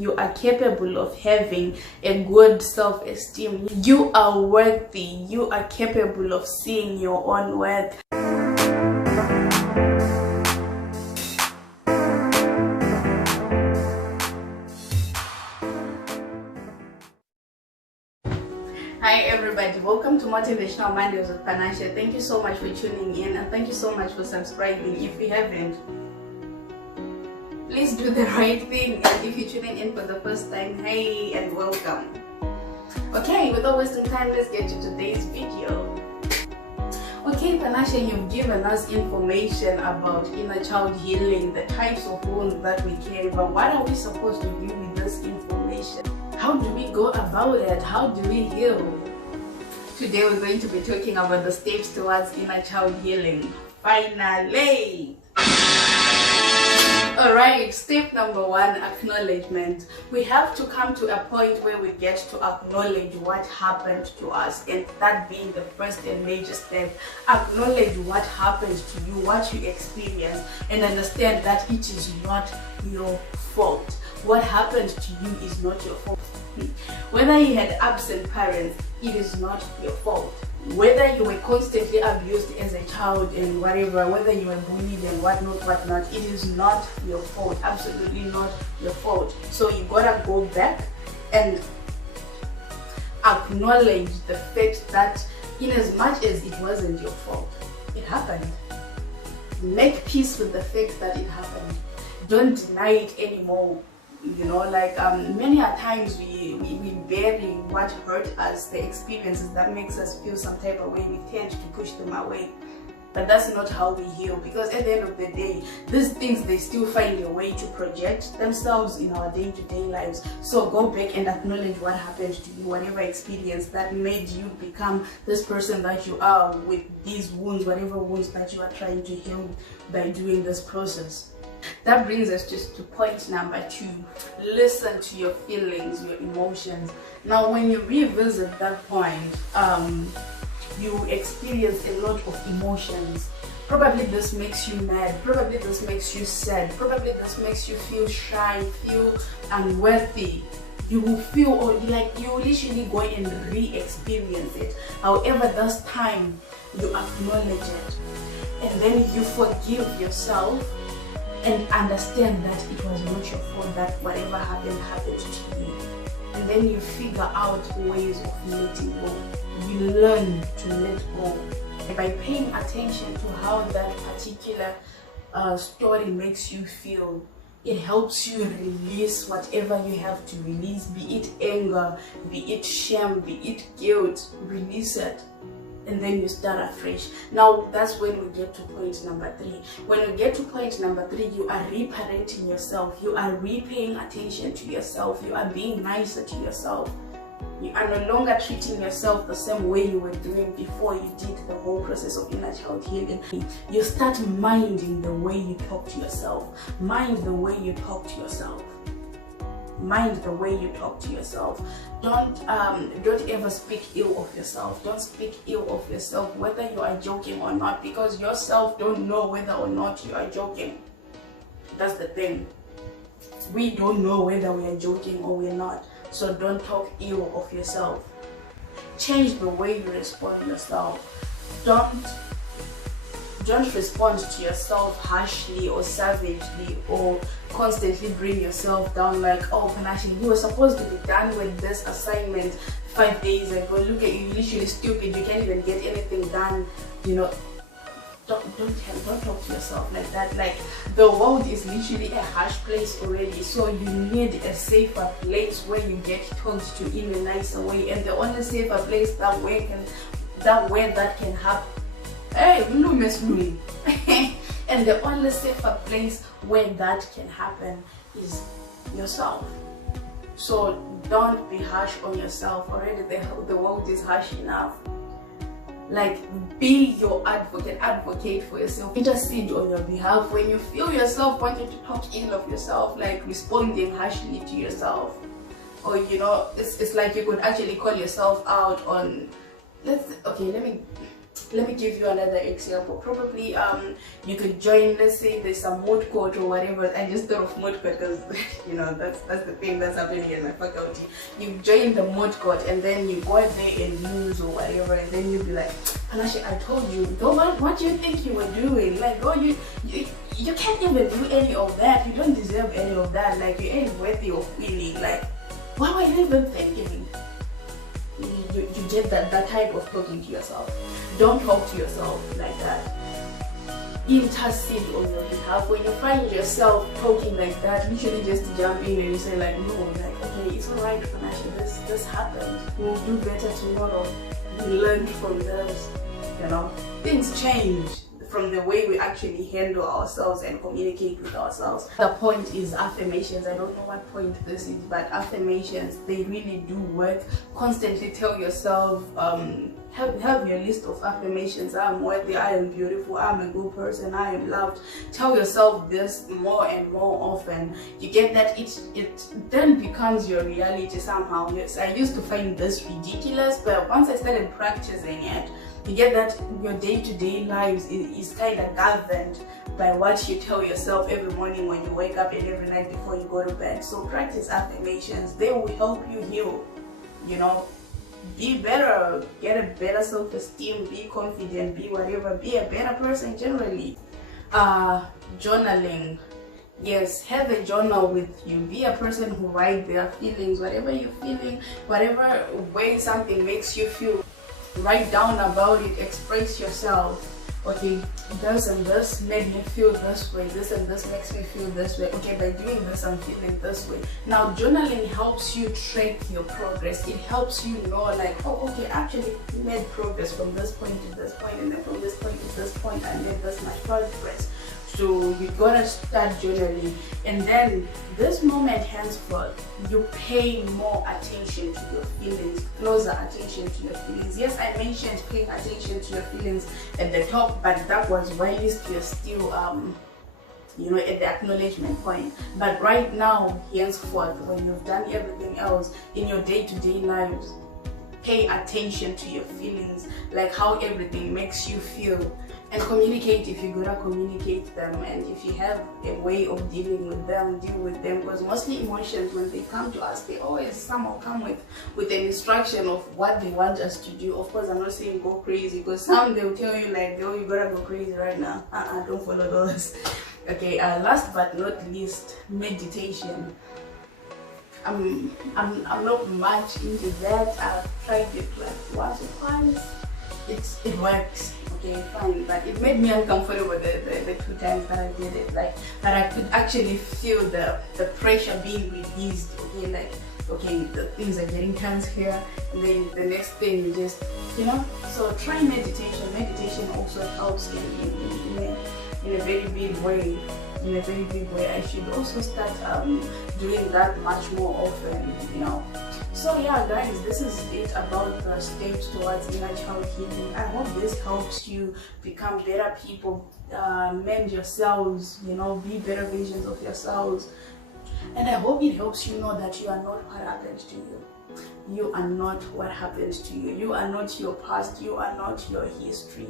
You are capable of having a good self-esteem. You are worthy. You are capable of seeing your own worth. Hi everybody, welcome to Motivational Mondays with Panasha. Thank you so much for tuning in, and thank you so much for subscribing. If you haven't, please do the right thing. And if you're tuning in for the first time, hey and welcome. Okay, without wasting time, let's get to today's video. Okay, Panasha, you've given us information about inner child healing, the types of wounds that we carry, but what are we supposed to do with this information? How do we go about it? How do we heal? Today we're going to be talking about the steps towards inner child healing. Finally! Alright, step number one, acknowledgement. We have to come to a point where we get to acknowledge what happened to us, and that being the first and major step. Acknowledge what happened to you, what you experienced, and understand that it is not your fault. What happened to you is not your fault. Whether you had absent parents, it is not your fault. Whether you were constantly abused as a child and whatever, whether you were bullied and whatnot, it is not your fault. Absolutely not your fault. So you gotta go back and acknowledge the fact that in as much as it wasn't your fault, it happened. Make peace with the fact that it happened. Don't deny it anymore. You know, like many a times we bury what hurt us, the experiences that makes us feel some type of way. We tend to push them away, but that's not how we heal, because at the end of the day, these things, they still find a way to project themselves in our day-to-day lives. So go back and acknowledge what happened to you, whatever experience that made you become this person that you are, with these wounds, whatever wounds that you are trying to heal by doing this process. That brings us just to point number two. Listen to your feelings, your emotions. Now when you revisit that point, you experience a lot of emotions. Probably this makes you mad, probably this makes you sad, probably this makes you feel shy, feel unworthy. You will feel, or like you will literally go and re-experience it. However, this time you acknowledge it, and then you forgive yourself and understand that it was not your fault, that whatever happened to you. And then you figure out ways of letting go. You learn to let go. By paying attention to how that particular story makes you feel, it helps you release whatever you have to release, be it anger, be it shame, be it guilt. Release it. And then you start afresh. Now that's when we get to point number three. When we get to point number three, you are reparenting yourself. You are repaying attention to yourself. You are being nicer to yourself. You are no longer treating yourself the same way you were doing before you did the whole process of inner child healing. You start minding the way you talk to yourself. Mind the way you talk to yourself. Mind the way you talk to yourself. Don't ever speak ill of yourself. Don't speak ill of yourself, whether you are joking or not, because yourself don't know whether or not you are joking. That's the thing. We don't know whether we are joking or we're not. So don't talk ill of yourself. Change the way you respond to yourself. Don't respond to yourself harshly or savagely, or constantly bring yourself down like, oh Panasha, you were supposed to be done with this assignment 5 days ago. Look at you, literally stupid, you can't even get anything done. You know, don't talk to yourself like that. Like, the world is literally a harsh place already, so you need a safer place where you get talked to in a nicer way. And the only safer place that can happen, hey, and the only safer place where that can happen is yourself. So don't be harsh on yourself. Already the world is harsh enough. Like, be your advocate for yourself. Intercede on your behalf when you feel yourself wanting to talk ill of yourself, like responding harshly to yourself. Or, you know, it's like you could actually call yourself out on, let me give you another example. Probably you could join, let's say there's some mood court or whatever. I just thought of mood court because you know that's the thing that's happening in my faculty. You join the mood court and then you go out there and lose or whatever, and then you'll be like, Panache, I told you, what do you think you were doing? Like, oh, you can't even do any of that. You don't deserve any of that. Like, you ain't worthy of winning. Like, what were you even thinking? You get that type of talking to yourself. Don't talk to yourself like that. Intercede on your behalf. When you find yourself talking like that, usually just jump in and you say like, no, like, okay, it's alright, Panache, this happened. We'll do better tomorrow. We learned from this, you know. Things change from the way we actually handle ourselves and communicate with ourselves. The point is affirmations. I don't know what point this is, but affirmations, they really do work. Constantly tell yourself, have your list of affirmations. I am worthy, I am beautiful, I am a good person, I am loved. Tell yourself this more and more often. You get that it then becomes your reality somehow. Yes, I used to find this ridiculous, but once I started practicing it, you get that your day-to-day lives is kind of governed by what you tell yourself every morning when you wake up and every night before you go to bed. So practice affirmations. They will help you heal, you know. Be better, get a better self-esteem, be confident, be whatever, be a better person generally. Journaling. Yes, have a journal with you. Be a person who writes their feelings, whatever you're feeling, whatever way something makes you feel. Write down about it, express yourself. Okay, this and this made me feel this way, this and this makes me feel this way. Okay, by doing this I'm feeling this way. Now journaling helps you track your progress. It helps you know like, oh okay, actually made progress from this point to this point, and then from this point to this point I made this much progress. So you gotta start journaling, and then this moment henceforth you pay more attention to your feelings, closer attention to your feelings. Yes, I mentioned paying attention to your feelings at the top, but that was whilst you're still you know, at the acknowledgement point. But right now, henceforth, when you've done everything else in your day-to-day lives, pay attention to your feelings, like how everything makes you feel, and communicate if you're gonna communicate them, and if you have a way of dealing with them, deal with them, because mostly emotions, when they come to us, they always somehow come with an instruction of what they want us to do. Of course, I'm not saying go crazy, because some they'll tell you like, oh, you gotta go crazy right now. Don't follow those. Okay, last but not least, meditation. I'm not much into that. I've tried it like once or twice. It works, okay, fine, but it made me uncomfortable the 2 times that I did it. Like that I could actually feel the pressure being released. Okay, like okay, the things are getting tense here, and then the next thing you just, you know. So try meditation. Meditation also helps in a very big way. In a very big way. I should also start doing that much more often, you know. So yeah guys, this is it about the steps towards inner child healing. I hope this helps you become better people, mend yourselves, you know, be better versions of yourselves. And I hope it helps you know that you are not what happened to you. You are not what happened to you. You are not your past. You are not your history.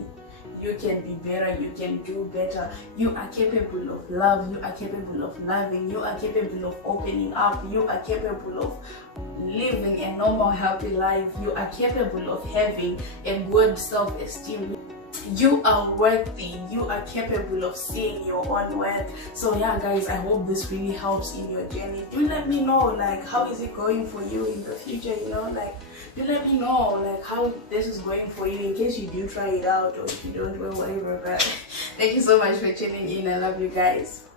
You can be better, you can do better. You are capable of love, you are capable of loving, you are capable of opening up, you are capable of living a normal, happy life, you are capable of having a good self-esteem. You are worthy, you are capable of seeing your own worth. So yeah guys, I hope this really helps in your journey. Do let me know like how is it going for you in the future, you know, like do let me know like how this is going for you in case you do try it out, or if you don't, well, whatever. But thank you so much for tuning in. I love you guys.